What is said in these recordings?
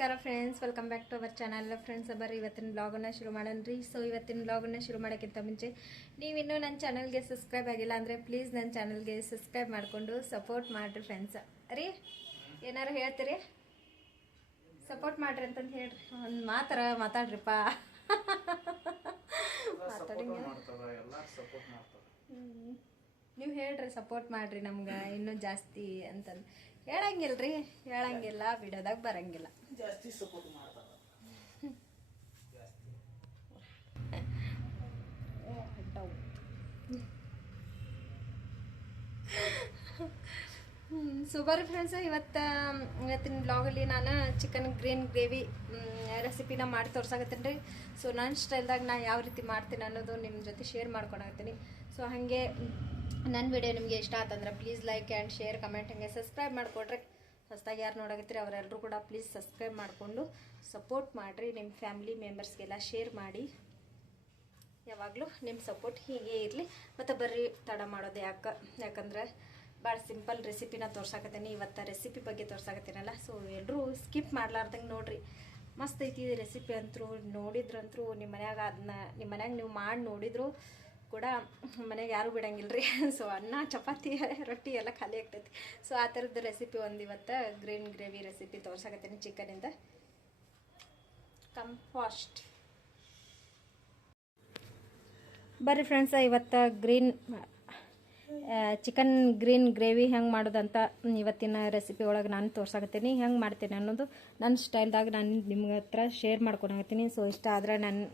ನಮಸ್ಕಾರ friends, welcome back to our channel. Friends, ಬರ್ರಿ ಇವತ್ತಿನ ಬ್ಲಾಗನ್ನು ಶುರು ಮಾಡೋಣ್ರಿ. ಸೊ ಇವತ್ತಿನ ಬ್ಲಾಗನ್ನು ಶುರು ಮಾಡೋಕ್ಕಿಂತ ಮುಂಚೆ ನೀವಿನ್ನೂ ನನ್ನ ಚಾನಲ್ಗೆ ಸಬ್ಸ್ಕ್ರೈಬ್ ಆಗಿಲ್ಲ ಅಂದರೆ ಪ್ಲೀಸ್ ನನ್ನ ಚಾನಲ್ಗೆ ಸಬ್ಸ್ಕ್ರೈಬ್ ಮಾಡಿಕೊಂಡು ಸಪೋರ್ಟ್ ಮಾಡಿರಿ ಫ್ರೆಂಡ್ಸ್. ರೀ ಏನಾರು ಹೇಳ್ತೀರಿ? ಸಪೋರ್ಟ್ ಮಾಡಿರಿ ಅಂತಂದು ಹೇಳ್ರಿ. ಒಂದು ಮಾತಾಡ್ರಿಪ್ಪ. ನೀವು ಹೇಳ್ರಿ, ಸಪೋರ್ಟ್ ಮಾಡಿರಿ ನಮ್ಗೆ ಇನ್ನೂ ಜಾಸ್ತಿ ಅಂತಂದು. ಹೇಳಂಗಿಲ್ರಿ, ಹೇಳಂಗಿಲ್ಲ, ವಿಡಿಯೋದಾಗ ಬರಂಗಿಲ್ಲ. ಜಾಸ್ತಿ ಸಪೋರ್ಟ್ ಮಾಡ್ತಾರೆ. ಸೂಪರ್ ಫ್ರೆಂಡ್ಸ್, ಇವತ್ತಿನ ಬ್ಲಾಗಲ್ಲಿ ನಾನು ಚಿಕನ್ ಗ್ರೀನ್ ಗ್ರೇವಿ ರೆಸಿಪಿನ ಮಾಡಿ ತೋರ್ಸಾಕತ್ತೀನಿ ರೀ. ಸೊ ನನ್ನ ಸ್ಟೈಲ್ದಾಗ ನಾನು ಯಾವ ರೀತಿ ಮಾಡ್ತೀನಿ ಅನ್ನೋದು ನಿಮ್ಮ ಜೊತೆ ಶೇರ್ ಮಾಡ್ಕೊಳಕತ್ತೀನಿ. ಸೊ ಹಾಗೆ ನನ್ನ ವಿಡಿಯೋ ನಿಮಗೆ ಇಷ್ಟ ಆತಂದ್ರೆ please like and share, comment, ಹಾಗೆ ಸಬ್ಸ್ಕ್ರೈಬ್ ಮಾಡಿಕೊಡ್ರಿ. ಹೊಸದಾಗಿ ಯಾರು ನೋಡಕತ್ತೀರಿ ಅವರೆಲ್ಲರೂ ಕೂಡ ಪ್ಲೀಸ್ ಸಬ್ಸ್ಕ್ರೈಬ್ ಮಾಡಿಕೊಂಡು ಸಪೋರ್ಟ್ ಮಾಡಿರಿ. ನಿಮ್ಮ ಫ್ಯಾಮಿಲಿ ಮೆಂಬರ್ಸ್ಗೆಲ್ಲ ಶೇರ್ ಮಾಡಿ. ಯಾವಾಗಲೂ ನಿಮ್ಮ ಸಪೋರ್ಟ್ ಹೀಗೆ ಇರಲಿ. ಮತ್ತು ಬರ್ರಿ ತಡ ಮಾಡೋದು ಯಾಕಂದ್ರೆ ಭಾಳ ಸಿಂಪಲ್ ರೆಸಿಪಿನ ತೋರ್ಸಾಕತ್ತೀನಿ. ಇವತ್ತು ರೆಸಿಪಿ ಬಗ್ಗೆ ತೋರ್ಸಾಕತ್ತೀನಲ್ಲ, ಸೊ ಎಲ್ಲರೂ ಸ್ಕಿಪ್ ಮಾಡ್ಲಾರ್ದಂಗೆ ನೋಡಿರಿ. ಮಸ್ತ್ ಐತಿ ರೆಸಿಪಿ ಅಂತರೂ. ನೋಡಿದ್ರಂತರೂ ನಿಮ್ಮ ಮನ್ಯಾಗ ನೀವು ಮಾಡಿ ನೋಡಿದ್ರು ಕೂಡ ಮನೆಗೆ ಯಾರೂ ಬಿಡಂಗಿಲ್ಲ ರೀ. ಸೊ ಅನ್ನ, ಚಪಾತಿ, ರೊಟ್ಟಿ ಎಲ್ಲ ಖಾಲಿ ಆಗ್ತೈತಿ. ಸೊ ಆ ಥರದ್ದು ರೆಸಿಪಿ ಒಂದು ಇವತ್ತು ಗ್ರೀನ್ ಗ್ರೇವಿ ರೆಸಿಪಿ ತೋರ್ಸಾಕತ್ತೀನಿ ಚಿಕನಿಂದ. ಕಮ್ ಫಾಸ್ಟ್ ಬರ್ರಿ ಫ್ರೆಂಡ್ಸ. ಇವತ್ತು ಚಿಕನ್ ಗ್ರೀನ್ ಗ್ರೇವಿ ಹೆಂಗೆ ಮಾಡೋದಂತ ಇವತ್ತಿನ ರೆಸಿಪಿ ಒಳಗೆ ನಾನು ತೋರ್ಸಾಕತ್ತೀನಿ. ಹೆಂಗೆ ಮಾಡ್ತೀನಿ ಅನ್ನೋದು ನನ್ನ ಸ್ಟೈಲ್ದಾಗ ನಾನು ನಿಮ್ಗೆ ಹತ್ರ ಶೇರ್ ಮಾಡ್ಕೊಳಕತ್ತೀನಿ. ಸೊ ಇಷ್ಟ ಆದರೆ ನನ್ನ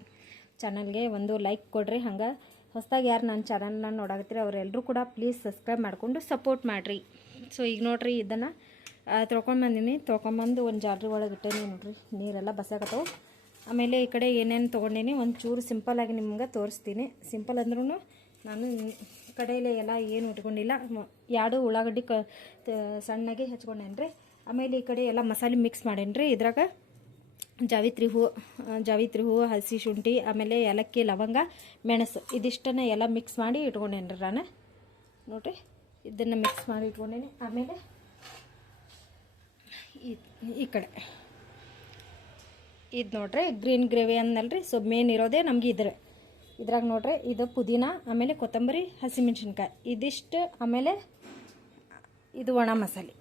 ಚಾನಲ್ಗೆ ಒಂದು ಲೈಕ್ ಕೊಡ್ರಿ. ಹಂಗೆ ಹೊಸದಾಗಿ ಯಾರು ನನ್ನ ಚಾನಲ್ನ ನೋಡಾಕತ್ತೀರಿ ಅವರೆಲ್ಲರೂ ಕೂಡ ಪ್ಲೀಸ್ ಸಬ್ಸ್ಕ್ರೈಬ್ ಮಾಡಿಕೊಂಡು ಸಪೋರ್ಟ್ ಮಾಡಿರಿ. ಸೊ ಈಗ ನೋಡಿರಿ, ಇದನ್ನು ತೊಳ್ಕೊಂಬಂದಿನಿ. ತೊಳ್ಕೊಂಬಂದು ಒಂದು ಜಾಲ್ರಿ ಒಳಗೆ ಇಟ್ಟೇನಿ. ನೋಡಿರಿ, ನೀರೆಲ್ಲ ಬಸಾಕತ್ತವು. ಆಮೇಲೆ ಈ ಕಡೆ ಏನೇನು ತೊಗೊಂಡೀನಿ ಒಂಚೂರು ಸಿಂಪಲ್ಲಾಗಿ ನಿಮ್ಗೆ ತೋರಿಸ್ತೀನಿ. ಸಿಂಪಲ್ ಅಂದ್ರೂ ನಾನು ಕಡೆಯಲ್ಲಿ ಎಲ್ಲ ಏನು ಇಟ್ಕೊಂಡಿಲ್ಲ. 2 ಉಳ್ಳಾಗಡ್ಡಿ ಸಣ್ಣಗೆ ಹೆಚ್ಕೊಂಡೇನಿ ರೀ. ಆಮೇಲೆ ಈ ಕಡೆ ಎಲ್ಲ ಮಸಾಲೆ ಮಿಕ್ಸ್ ಮಾಡೇನಿ ರೀ. ಇದ್ರಾಗ ಜಾವಿತ್ರಿ ಹೂವು, ಹಸಿ ಶುಂಠಿ, ಆಮೇಲೆ ಏಲಕ್ಕಿ, ಲವಂಗ, ಮೆಣಸು ಇದಿಷ್ಟನ್ನು ಎಲ್ಲ ಮಿಕ್ಸ್ ಮಾಡಿ ಇಟ್ಕೊಂಡೇನಿ ರೀ ನಾನು. ನೋಡಿರಿ, ಇದನ್ನು ಮಿಕ್ಸ್ ಮಾಡಿ ಇಟ್ಕೊಂಡೇನಿ. ಆಮೇಲೆ ಈ ಕಡೆ ಇದು ನೋಡ್ರಿ ಗ್ರೀನ್ ಗ್ರೇವಿ ಅನ್ನಲ್ರಿ. ಸೊ ಮೇನ್ ಇರೋದೇ ನಮ್ಗೆ ಇದ್ರಾಗ ನೋಡ್ರಿ, ಇದು ಪುದೀನ, ಆಮೇಲೆ ಕೊತ್ತಂಬರಿ, ಹಸಿಮೆಣ್ಸಿನ್ಕಾಯಿ ಇದಿಷ್ಟು, ಆಮೇಲೆ ಇದು ಒಣ ಮಸಾಲೆ.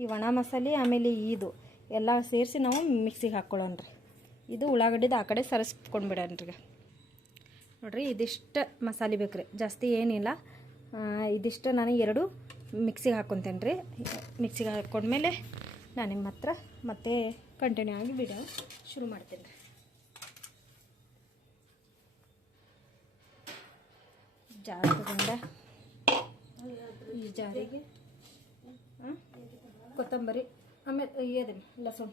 ಈ ಒಣ ಮಸಾಲೆ ಆಮೇಲೆ ಇದು ಎಲ್ಲ ಸೇರಿಸಿ ನಾವು ಮಿಕ್ಸಿಗೆ ಹಾಕ್ಕೊಳ್ಳೋಣ್ರಿ. ಇದು ಉಳ್ಳಾಗಡ್ಡಿದು ಆ ಕಡೆ ಸರಿಸ್ಕೊಂಡ್ಬಿಡೋಣ್ರಿ. ನೋಡಿರಿ, ಇದಿಷ್ಟು ಮಸಾಲೆ ಬೇಕ್ರಿ, ಜಾಸ್ತಿ ಏನಿಲ್ಲ. ಇದಿಷ್ಟು ನಾನು 2 ಮಿಕ್ಸಿಗೆ ಹಾಕ್ಕೊತೇನೆ ರೀ. ಮಿಕ್ಸಿಗೆ ಹಾಕ್ಕೊಂಡ್ಮೇಲೆ ನಾನು ನಿಮ್ಮ ಹತ್ರ ಮತ್ತೆ ಕಂಟಿನ್ಯೂ ಆಗಿ ವಿಡಿಯೋ ಶುರು ಮಾಡ್ತೀನಿ ರೀ. ಜಾರ್ ತಗೊಂಡೆ. ಈ ಜಾರಿಗೆ ಕೊತ್ತಂಬರಿ, ಆಮೇಲೆ ಏದೇ ಲಸಣ,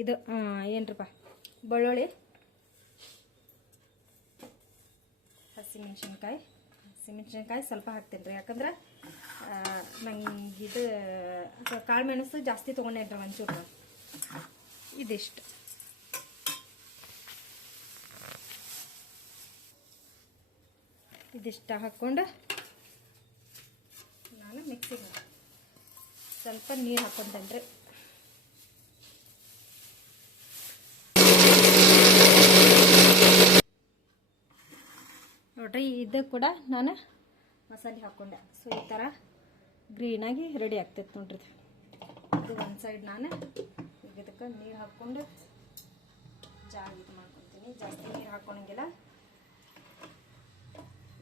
ಇದು ಏನ್ರಪ್ಪ ಬೆಳ್ಳುಳ್ಳಿ, ಹಸಿಮೆಣ್ಸಿನ್ಕಾಯಿ ಸ್ವಲ್ಪ ಹಾಕ್ತೀನಿ ರೀ. ಯಾಕಂದ್ರೆ ನಂಗೆ ಇದು ಕಾಳು ಮೆಣಸು ಜಾಸ್ತಿ ತೊಗೊಂಡೇನ್ರಿ ಒಂಚೂರು. ಇದಿಷ್ಟು ಹಾಕ್ಕೊಂಡು ನಾನು ಮಿಕ್ಸಿಗೆ ಸ್ವಲ್ಪ ನೀರು ಹಾಕ್ಕೊಂತೇನೆ ರೀ. ನೋಡ್ರಿ, ಇದು ಕೂಡ ನಾನು ಮಸಾಲೆ ಹಾಕ್ಕೊಂಡೆ. ಸೊ ಈ ಥರ ಗ್ರೀನಾಗಿ ರೆಡಿ ಆಗ್ತೈತೆ ನೋಡ್ರಿ. ಇದು ಒಂದು ಸೈಡ್ ನಾನು ಇದಕ್ಕೆ ನೀರು ಹಾಕ್ಕೊಂಡು ಇದು ಮಾಡ್ಕೊತೀನಿ. ಜಾಸ್ತಿ ನೀರು ಹಾಕ್ಕೊಳಂಗಿಲ್ಲ.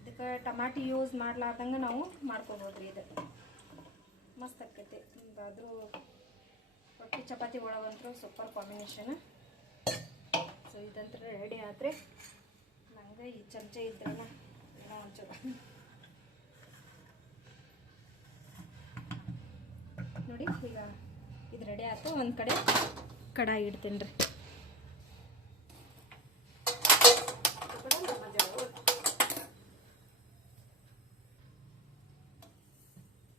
ಇದಕ್ಕೆ ಟಮಾಟಿ ಯೂಸ್ ಮಾಡ್ಲಾರ್ದಂಗೆ ನಾವು ಮಾಡ್ಕೊಬೋದ್ರಿ. ಇದು ಮಸ್ತ್ ಆಕೈತಿ. ಆದರೂ ರೊಟ್ಟಿ ಚಪಾತಿ ಒಳಗಂತೂ ಸೂಪರ್ ಕಾಂಬಿನೇಷನ್. ಸೊ ಇದಂತೂ ರೆಡಿ ಆದರೆ ನಂಗೆ ಈ ಚಮಚ ಇದ್ರೆ ಏನೋ ಒಂಚೂರು ನೋಡಿ. ಈಗ ಇದು ರೆಡಿ ಆಯ್ತು. ಒಂದು ಕಡೆ ಕಡಾಯಿ ಇಡ್ತೀನಿ ರೀ.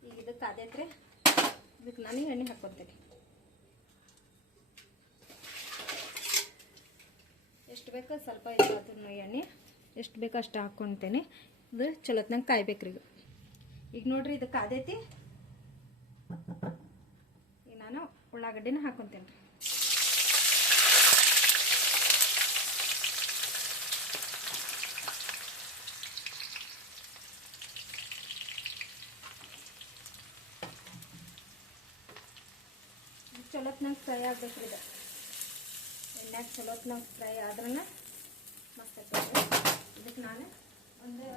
ಈಗ ಇದಕ್ಕೆ ಆದೈತ್ರಿ. ಇದಕ್ಕೆ ನಾನು ಎಣ್ಣೆ ಹಾಕ್ಕೊತೀನಿ. ಎಷ್ಟು ಬೇಕೋ ಸ್ವಲ್ಪ ಇದನ್ನು ಎಣ್ಣೆ ಎಷ್ಟು ಬೇಕೋ ಅಷ್ಟು ಹಾಕ್ಕೊತೇನೆ. ಇದು ಚಲೋತ್ನಂಗೆ ಕಾಯ್ಬೇಕ್ರಿ. ಈಗ ನೋಡ್ರಿ, ಇದು ಕಾದೈತಿ. ನಾನು ಉಳ್ಳಾಗಡ್ಡಿನ ಹಾಕೊತೀನಿ ರೀ. ಚಲೋತ್ನಾಗ ಫ್ರೈ ಆಗ್ಬೇಕು ಇದು. ಎಣ್ಣೆಗೆ ಚಲೋತ್ನಾಗ ಫ್ರೈ ಆದ್ರೂ ಮಸ್ತ್ ಆಗ್ತದೆ. ಇದಕ್ಕೆ ನಾನು ಒಂದು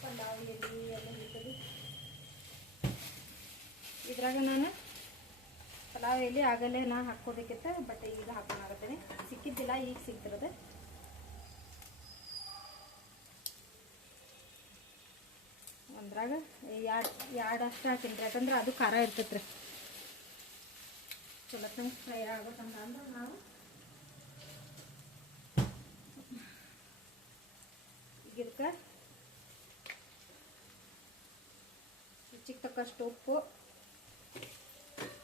ಪಲಾವ್ ಎಲೆ ಎಲ್ಲ ಇರ್ತದೆ. ಇದ್ರಾಗ ನಾನು ಪಲಾವ್ ಎಲೆ ಆಗಲೇ ನಾ ಹಾಕ್ಕೋಬೇಕಿತ್ತು, ಬಟ್ ಈಗ ಹಾಕೋಣಾಗತ್ತೇನೆ. ಸಿಕ್ಕಿದ್ದಿಲ್ಲ, ಈಗ ಸಿಗ್ತಿರೋದು. ಒಂದ್ರಾಗ ಎರಡು ಅಷ್ಟು ಹಾಕೀನಿ ರೀ, ಯಾಕಂದ್ರೆ ಅದು ಖಾರ ಇರ್ತೈತೆ ರೀ. ಚಲೋತ್ನಂಗೆ ಫ್ರೈ ಆಗ್ಬೇಕಂದ್ರೆ ನಾವು ಈಗ ಇದಕ್ಕೆ ರುಚಿಗೆ ತಕ್ಕಷ್ಟು ಉಪ್ಪು,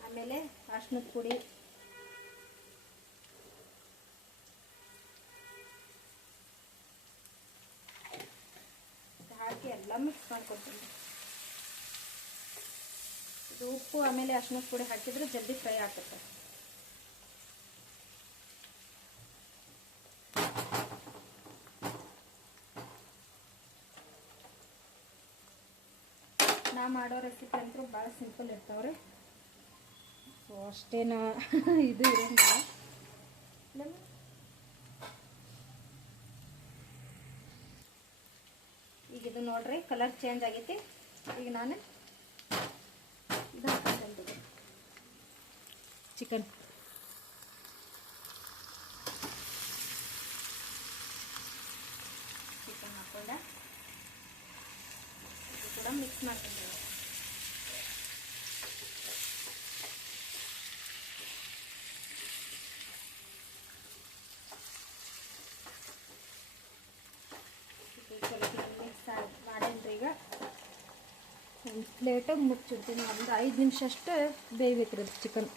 ಆಮೇಲೆ ಅರಿಶಿನದ ಪುಡಿ, ಹಾಕಿ ಎಲ್ಲ ಮಿಕ್ಸ್ ಮಾಡ್ಕೊತೀನಿ. ಇದು ಉಪ್ಪು ಆಮೇಲೆ ಅರಿಶಿನದ ಪುಡಿ ಹಾಕಿದ್ರೆ ಜಲ್ದಿ ಫ್ರೈ ಆಗ್ತದೆ. ನಾ ಮಾಡೋ ರೆಸಿಪಿ ಅಂತೂ ಭಾಳ ಸಿಂಪಲ್ ಇರ್ತಾವ್ರಿ. ಸೊ ಅಷ್ಟೇನು ಇದು ಇರೋಂಗಿಲ್ಲ. ಈಗ ಇದು ನೋಡ್ರಿ ಕಲರ್ ಚೇಂಜ್ ಆಗೈತಿ. ಈಗ ನಾನು ಇದು ಹಾಕೊಂಡ್ಬಂದಿದ್ದೆ ಚಿಕನ್. ಹಾಕೊಂಡ ಇದು ಕೂಡ ಮಿಕ್ಸ್ ಮಾಡ್ಕೊಂಡ್ರೆ ಮಿಕ್ಸ್ ಮಾಡೇನ್ರಿ. ಈಗ ಒಂದು ಪ್ಲೇಟಾಗಿ ಮುಚ್ಚಿಡ್ತೀನಿ. ಒಂದು 5 ನಿಮಿಷ ಅಷ್ಟು ಬೇಯ್ಬೇಕ್ರಿ ಅದು ಚಿಕನ್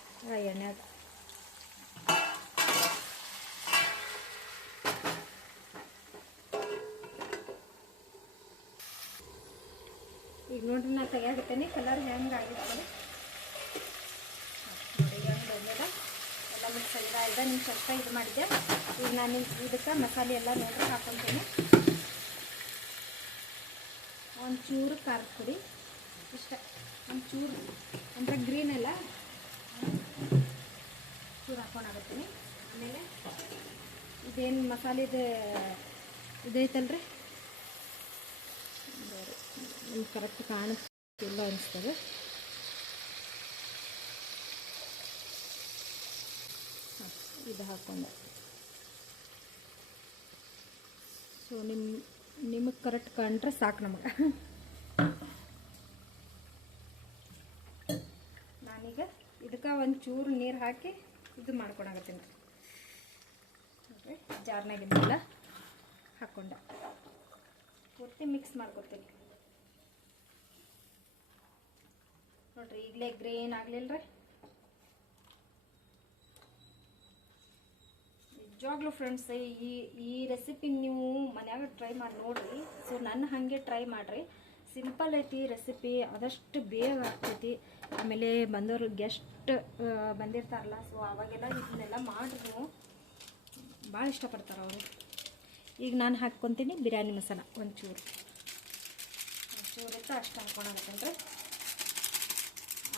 ಎಣ್ಣೆಯಾಗ. ಈಗ ನೋಡ್ರಿ ನಾನು ತೆಗಿಯಾಕತ್ತೇನೆ. ಕಲರ್ ಹೆಂಗೆ ಆಗಿತ್ತು ನೋಡಿ, ಹೆಂಗೆ ಬಂದಿದೆ ಎಲ್ಲ ಮಿಕ್ಸ್ ಆಗಿದೆ. 5 ನಿಮಿಷ ಅಷ್ಟೇ ಇದು ಮಾಡಿದ್ದೆ. ಈಗ ನಾನು ಇದಕ್ಕೆ ಮಸಾಲೆ ಎಲ್ಲ ನೋಡ್ರಿ ಹಾಕ್ಕೊತೀನಿ. ಒಂಚೂರು ಖಾರದ ಪುಡಿ ಇಷ್ಟ, ಒಂಚೂರು ಅಂದರೆ ಗ್ರೀನ್ ಎಲ್ಲ ಚೂರು ಹಾಕ್ಕೊಂಡಾಗತ್ತೀನಿ. ಆಮೇಲೆ ಇದೇನು ಮಸಾಲೆದು ಇದೈತಲ್ರಿ, ನಿಮ್ಗೆ ಕರೆಕ್ಟ್ ಕಾಣಿಸ್ತಿಲ್ಲ ಅನಿಸ್ತದೆ. ಇದು ಹಾಕ್ಕೊಂಡೆ. ಸೊ ನಿಮಗೆ ಕರೆಕ್ಟ್ ಕಂಡ್ರೆ ಸಾಕು ನಮಗೆ. ನಾನೀಗ ಇದಕ್ಕೆ ಒಂಚೂರು ನೀರು ಹಾಕಿ ಇದು ಮಾಡ್ಕೊಳಕತ್ತೀನಿ. ನೋಡಿರಿ ಜಾರ್ನಾಗಿದ್ದೆಲ್ಲ ಹಾಕ್ಕೊಂಡೆ ಪೂರ್ತಿ ಮಿಕ್ಸ್ ಮಾಡ್ಕೊತೀನಿ. ನೋಡ್ರಿ ಈಗಲೇ ಗ್ರೀನ್ ಆಗಲಿಲ್ಲ ರೀ. ನಿಜವಾಗ್ಲೂ ಫ್ರೆಂಡ್ಸ್, ಈ ರೆಸಿಪಿ ನೀವು ಮನ್ಯಾಗ ಟ್ರೈ ಮಾಡಿ ನೋಡ್ರಿ. ಸೊ ನನ್ನ ಹಾಗೆ ಟ್ರೈ ಮಾಡಿರಿ. ಸಿಂಪಲ್ ಐತಿ ರೆಸಿಪಿ, ಆದಷ್ಟು ಬೇಗ ಆಗ್ತೈತಿ. ಆಮೇಲೆ ಬಂದವರು ಗೆಸ್ಟ್ ಬಂದಿರ್ತಾರಲ್ಲ, ಸೊ ಅವಾಗೆಲ್ಲ ಇದನ್ನೆಲ್ಲ ಮಾಡಿರಿ ನೀವು, ಭಾಳ ಇಷ್ಟಪಡ್ತಾರೆ ಅವರು. ಈಗ ನಾನು ಹಾಕ್ಕೊತೀನಿ ಬಿರಿಯಾನಿ ಮಸಾಲ ಒಂಚೂರು ಇತ್ತು ಅಷ್ಟು ಹಾಕ್ಕೊಳಕತ್ತೇನೆ ರೀ.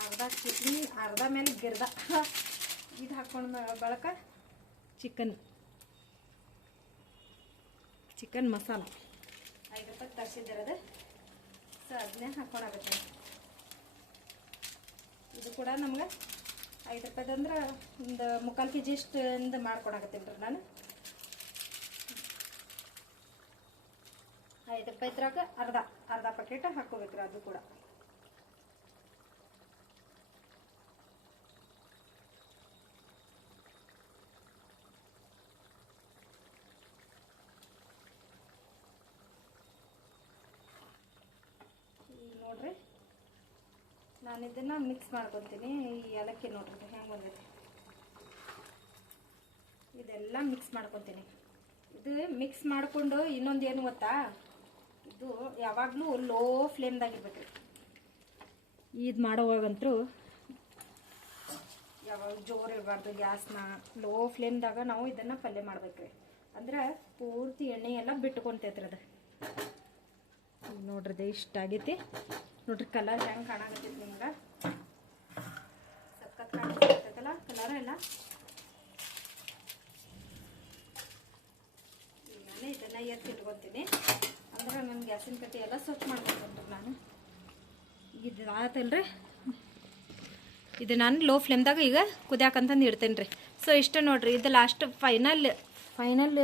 ಅರ್ಧ ಚಟ್ನಿ, ಅರ್ಧ ಮೇಲೆ ಗಿರ್ದ ಇದು ಹಾಕ್ಕೊಂಡು ಬಳಕ ಚಿಕನ್ ಮಸಾಲ 5 ರೂಪಾಯಿ ತರಿಸಿದ್ದಿರೋದು. ಸೊ ಅದನ್ನೇ ಹಾಕ್ಕೊಳಕತ್ತೆ. ಇದು ಕೂಡ ನಮ್ಗೆ 5 ರೂಪಾಯ್ದಂದ್ರೆ ಒಂದು 3/4 kg ಅಷ್ಟು ಮಾಡ್ಕೊಳಕತ್ತೀನಿ ರೀ ನಾನು. 5 ರೂಪಾಯಿದ್ರಾಗ ಅರ್ಧ ಪ್ಯಾಕೆಟ್ ಹಾಕ್ಕೋಬೇಕ್ರಿ. ಅದು ಕೂಡ ನೋಡ್ರಿ ನಾನು ಇದನ್ನು ಮಿಕ್ಸ್ ಮಾಡ್ಕೊತೀನಿ. ಈ ಏಲಕ್ಕಿ ನೋಡ್ರಿ ಹೆಂಗೆ ಬಂದೈತಿ, ಇದೆಲ್ಲ ಮಿಕ್ಸ್ ಮಾಡ್ಕೊತೀನಿ. ಇದು ಮಿಕ್ಸ್ ಮಾಡಿಕೊಂಡು ಇನ್ನೊಂದು ಏನು ಗೊತ್ತಾ, ಇದು ಯಾವಾಗಲೂ ಲೋ ಫ್ಲೇಮ್ದಾಗಿರ್ಬೇಕ್ರಿ. ಇದು ಮಾಡೋವಾಗಂತೂ ಯಾವಾಗ ಜೋರು ಇರಬಾರ್ದು, ಗ್ಯಾಸ್ನ ಲೋ ಫ್ಲೇಮ್ದಾಗ ನಾವು ಇದನ್ನು ಪಲ್ಯ ಮಾಡ್ಬೇಕ್ರಿ. ಅಂದ್ರೆ ಪೂರ್ತಿ ಎಣ್ಣೆ ಎಲ್ಲ ಬಿಟ್ಕೊಂತೈತ್ರಿ ಅದು. ನೋಡ್ರಿ ಇಷ್ಟ ಆಗೈತಿ ನೋಡ್ರಿ. ಕಲರ್ ಹೆಂಗೆ ಕಾಣಾಕತ್ತೈತಿ ನಿಮ್ಗೆ, ಸಖತ್ ಕಾಣಿಸ್ತೈತಲ್ಲ ಕಲರ್ ಎಲ್ಲ. ಈಗ ನಾನು ಇದನ್ನು ಎತ್ತಿಟ್ಕೊತೀನಿ. ಅಂದ್ರೆ ನನ್ನ ಗ್ಯಾಸಿನ ಕಟ್ಟಿ ಎಲ್ಲ ಸ್ವಚ್ಛ ಮಾಡ್ಕೊಂಡ್ರಿ ನಾನು. ಇದು ಆತಲ್ರಿ, ಇದು ನಾನು ಲೋ ಫ್ಲೇಮ್ದಾಗ ಈಗ ಕುದಿಯಾಕಂತಂದು ಇಡ್ತೇನೆ ರೀ. ಸೊ ಇಷ್ಟ ನೋಡ್ರಿ, ಇದು ಲಾಸ್ಟ್ ಫೈನಲ್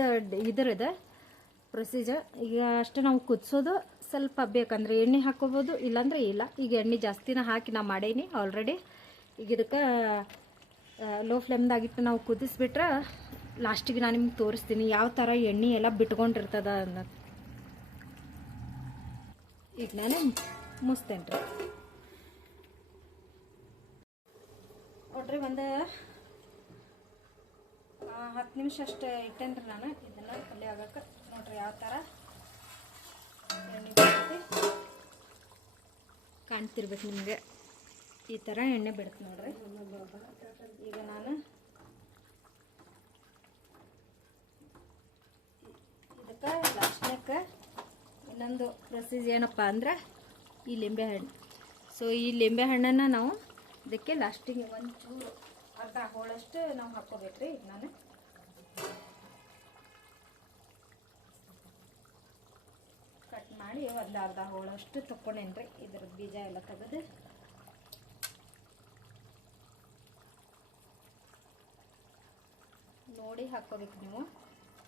ಇದರದ ಪ್ರೊಸೀಜರ್. ಈಗ ಅಷ್ಟು ನಾವು ಕುದಿಸೋದು. ಸ್ವಲ್ಪ ಬೇಕಂದ್ರೆ ಎಣ್ಣೆ ಹಾಕ್ಕೋಬೋದು, ಇಲ್ಲಾಂದ್ರೆ ಇಲ್ಲ. ಈಗ ಎಣ್ಣೆ ಜಾಸ್ತಿನ ಹಾಕಿ ನಾ ಮಾಡೀನಿ ಆಲ್ರೆಡಿ. ಈಗ ಇದಕ್ಕೆ ಲೋ ಫ್ಲೇಮ್ದಾಗಿಟ್ಟು ನಾವು ಕುದಿಸ್ಬಿಟ್ರೆ ಲಾಸ್ಟಿಗೆ ನಾನು ನಿಮ್ಗೆ ತೋರಿಸ್ತೀನಿ ಯಾವ ಥರ ಎಣ್ಣೆ ಎಲ್ಲ ಬಿಟ್ಕೊಂಡಿರ್ತದ ಅನ್ನೋದು. ಈಗ ನಾನು ಮುಸ್ತೇನೆ ರೀ. ನೋಡ್ರಿ ಒಂದು 10 ನಿಮಿಷ ಅಷ್ಟು ಇಟ್ಟೇನೆ ರೀ ನಾನು ಇದನ್ನು ಪಲ್ಯ ಆಗಕ್ಕೆ. ನೋಡ್ರಿ ಯಾವ ಥರ ಎಣ್ಣೆ ಬಿಡ್ತೈತಿ ಕಾಣ್ತಿರ್ಬೇಕು ನಿಮಗೆ. ಈ ಥರ ಎಣ್ಣೆ ಬಿಡುತ್ತೆ ನೋಡ್ರಿ. ಈಗ ನಾನು ಇದಕ್ಕೆ ಲಾಸ್ಟ್ನಕ್ಕೆ ಇನ್ನೊಂದು ಪ್ರೊಸೀಜರ್ ಏನಪ್ಪ ಅಂದ್ರೆ ಈ ಲಿಂಬೆಹಣ್ಣು. ಸೊ ಈ ಲಿಂಬೆಹಣ್ಣನ್ನು ನಾವು ಇದಕ್ಕೆ ಲಾಸ್ಟಿಗೆ ಒಂಚೂರು ಅರ್ಧ ಹೋಳಷ್ಟು ನಾವು ಹಾಕ್ಕೋಬೇಕ್ರಿ. ಈಗ ನಾನು ಕಟ್ ಮಾಡಿ ಒಂದು ಅರ್ಧ ಹೋಳಷ್ಟು ತಕ್ಕೊಂಡೇನ್ರಿ. ಇದ್ರ ಬೀಜ ಎಲ್ಲ ತೆಗೆದು ನೋಡಿ ಹಾಕ್ಕೋಬೇಕು ನೀವು.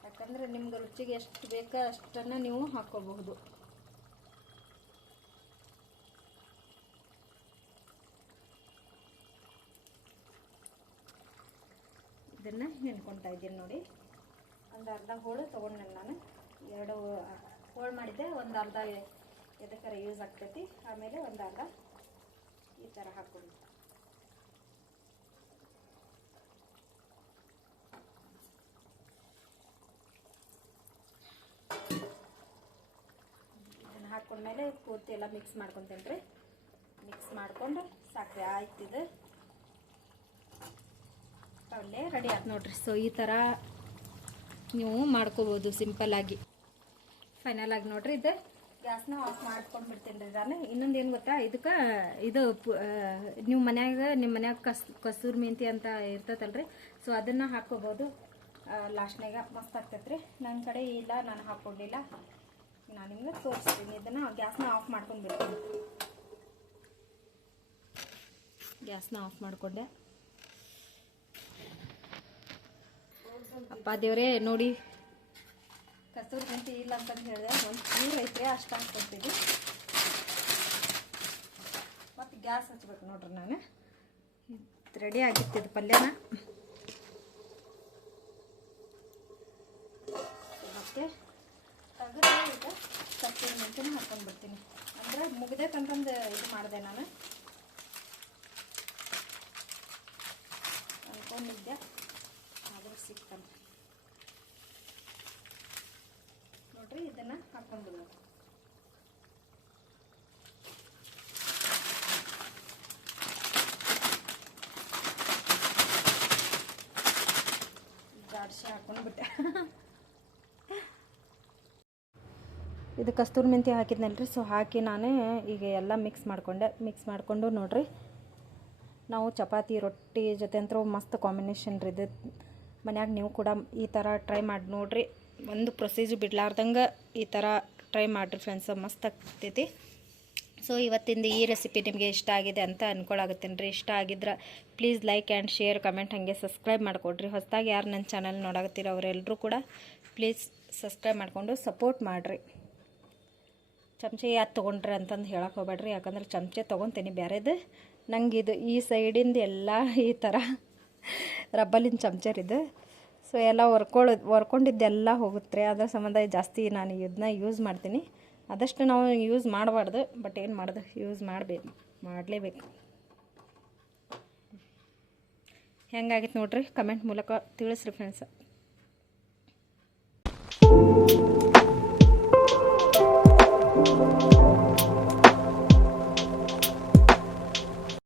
ಯಾಕಂದ್ರೆ ನಿಮ್ಗೆ ರುಚಿಗೆ ಎಷ್ಟು ಬೇಕೋ ಅಷ್ಟನ್ನು ನೀವು ಹಾಕ್ಕೋಬಹುದು. ಇದನ್ನು ನೆನ್ಕೊತಾ ಇದ್ದೀನಿ ನೋಡಿ. ಒಂದು ಅರ್ಧ ಹೋಳು ತೊಗೊಂಡೆ ನಾನು. 2 ಹೋಳು ಮಾಡಿದ್ದೆ. ಒಂದು ಅರ್ಧ ಎದಕ್ಕಾರ ಯೂಸ್ ಆಗ್ತೈತಿ. ಆಮೇಲೆ ಒಂದು ಅರ್ಧ ಈ ಥರ ಹಾಕ್ಕೊಂಡು ಇದನ್ನು ಹಾಕ್ಕೊಂಡ್ಮೇಲೆ ಪೂರ್ತಿ ಎಲ್ಲ ಮಿಕ್ಸ್ ಮಾಡ್ಕೊತೇನೆ ರೀ. ಮಿಕ್ಸ್ ಮಾಡಿಕೊಂಡು ಸಾಕ್ರಿ ಆಯ್ತಿದೆ ಪಲ್ಯ ರೆಡಿ ಆಯ್ತು ನೋಡ್ರಿ. ಸೊ ಈ ಥರ ನೀವು ಮಾಡ್ಕೋಬೋದು ಸಿಂಪಲ್ಲಾಗಿ. ಫೈನಲ್ ಆಗಿ ನೋಡ್ರಿ ಇದು ಗ್ಯಾಸ್ನ ಆಫ್ ಮಾಡ್ಕೊಂಡು ಬಿಡ್ತೀನಿ ರೀ ನಾನು. ಇನ್ನೊಂದು ಏನು ಗೊತ್ತಾ, ಇದಕ್ಕೆ ಇದು ನೀವು ನಿಮ್ಮ ಮನ್ಯಾಗ ಕಸೂರಿ ಮೆಂತಿ ಅಂತ ಇರ್ತೈತಲ್ರಿ. ಸೊ ಅದನ್ನು ಹಾಕ್ಕೋಬೋದು ಲಾಸ್ಟ್ನಾಗ. ಮಸ್ತ್ ಆಗ್ತೈತೆ ರೀ. ನನ್ನ ಕಡೆ ಇಲ್ಲ, ನಾನು ಹಾಕ್ಕೊಂಡಿಲ್ಲ. ನಾನು ನಿಮ್ಗೆ ತೋರಿಸ್ತೀನಿ. ಇದನ್ನು ಗ್ಯಾಸ್ನ ಆಫ್ ಮಾಡ್ಕೊಂಡು ಬಿಡ್ತೀನಿ. ಗ್ಯಾಸ್ನ ಆಫ್ ಮಾಡಿಕೊಂಡೆ. ಅಪ್ಪ ದೇವರೇ ನೋಡಿ, ಕಸೂರಿ ಮೆಂತಿ ಇಲ್ಲ ಅಂತಂದು ಹೇಳಿದೆ. ಒಂದು ಚೂರು ಐತ್ರಿ, ಅಷ್ಟು ಹಾಕ್ಕೊಡ್ತೀನಿ. ಮತ್ತು ಗ್ಯಾಸ್ ಹಚ್ಬೇಕು ನೋಡ್ರಿ. ನಾನು ರೆಡಿ ಆಗಿರ್ತಿದ್ದು ಪಲ್ಯನ. ಮತ್ತೆ ತೆಗೆದು ಈಗ ಕಸೂರಿ ಮೆಂತಿನ ಹಾಕ್ಕೊಂಡ್ಬಿಡ್ತೀನಿ. ಅಂದರೆ ಮುಗ್ದೈತಂತಂದು ಇದು ಮಾಡಿದೆ ನಾನು ಅಂದ್ಕೊಂಡಿದ್ದೆ. ಆದರೂ ಸಿಕ್ತಂತ ನೋಡ್ರಿ. ಇದನ್ನು ಹಾಕ್ಕೊಂಡ್ಬಿಡೋದು. ಜಾಡ್ಸಿ ಹಾಕ್ಕೊಂಡ್ಬಿಟ್ಟೆ. ಇದು ಕಸ್ತೂರಿ ಮೆಂತಿ ಹಾಕಿದ್ನಲ್ರಿ. ಸೊ ಹಾಕಿ ನಾನು ಈಗ ಎಲ್ಲ ಮಿಕ್ಸ್ ಮಾಡಿಕೊಂಡು ನೋಡ್ರಿ. ನಾವು ಚಪಾತಿ ರೊಟ್ಟಿ ಜೊತೆ ಅಂತೂ ಮಸ್ತ್ ಕಾಂಬಿನೇಷನ್ ರೀ ಇದು. ಮನ್ಯಾಗ ನೀವು ಕೂಡ ಈ ಥರ ಟ್ರೈ ಮಾಡಿ ನೋಡ್ರಿ. ಒಂದು ಪ್ರೊಸೀಜರ್ ಬಿಡ್ಲಾರ್ದಂಗೆ ಈ ಥರ ಟ್ರೈ ಮಾಡಿರಿ ಫ್ರೆಂಡ್ಸ್, ಮಸ್ತ್ ಆಗ್ತೈತಿ. ಸೊ ಇವತ್ತಿಂದ ಈ ರೆಸಿಪಿ ನಿಮಗೆ ಇಷ್ಟ ಆಗಿದೆ ಅಂತ ಅಂದ್ಕೊಳಾಗತ್ತೇನೆ ರೀ. ಇಷ್ಟ ಆಗಿದ್ರೆ please like and share, comment, ಹಾಗೆ ಸಬ್ಸ್ಕ್ರೈಬ್ ಮಾಡಿಕೊಡ್ರಿ. ಹೊಸದಾಗಿ ಯಾರು ನನ್ನ ಚಾನಲ್ ನೋಡಾಕತ್ತೀರ ಅವರೆಲ್ಲರೂ ಕೂಡ ಪ್ಲೀಸ್ ಸಬ್ಸ್ಕ್ರೈಬ್ ಮಾಡಿಕೊಂಡು ಸಪೋರ್ಟ್ ಮಾಡಿರಿ. ಚಮಚೆ ಯಾರು ತೊಗೊಂಡ್ರಿ ಅಂತಂದು ಹೇಳಕ್ಕೆ ಹೋಗ್ಬೇಡ್ರಿ. ಯಾಕಂದ್ರೆ ಚಮಚೆ ತೊಗೊತೀನಿ ಬೇರೆದು. ನಂಗೆ ಇದು ಈ ಸೈಡಿಂದ ಎಲ್ಲ ಈ ಥರ ರಬ್ಬಲಿನ ಚಮಚರಿದು. ಸೊ ಎಲ್ಲ ವರ್ಕೊಂಡಿದ್ದೆಲ್ಲ ಹೋಗುತ್ತೆ. ಅದರ ಸಂಬಂಧ ಜಾಸ್ತಿ ನಾನು ಇದನ್ನ ಯೂಸ್ ಮಾಡ್ತೀನಿ. ಆದಷ್ಟು ನಾವು ಯೂಸ್ ಮಾಡಬಾರ್ದು, ಬಟ್ ಏನು ಮಾಡೋದು, ಯೂಸ್ ಮಾಡಲೇಬೇಕು. ಹೆಂಗಾಗಿತ್ತು ನೋಡ್ರಿ, ಕಮೆಂಟ್ ಮೂಲಕ ತಿಳಿಸ್ರಿ ಫ್ರೆಂಡ್ಸ್.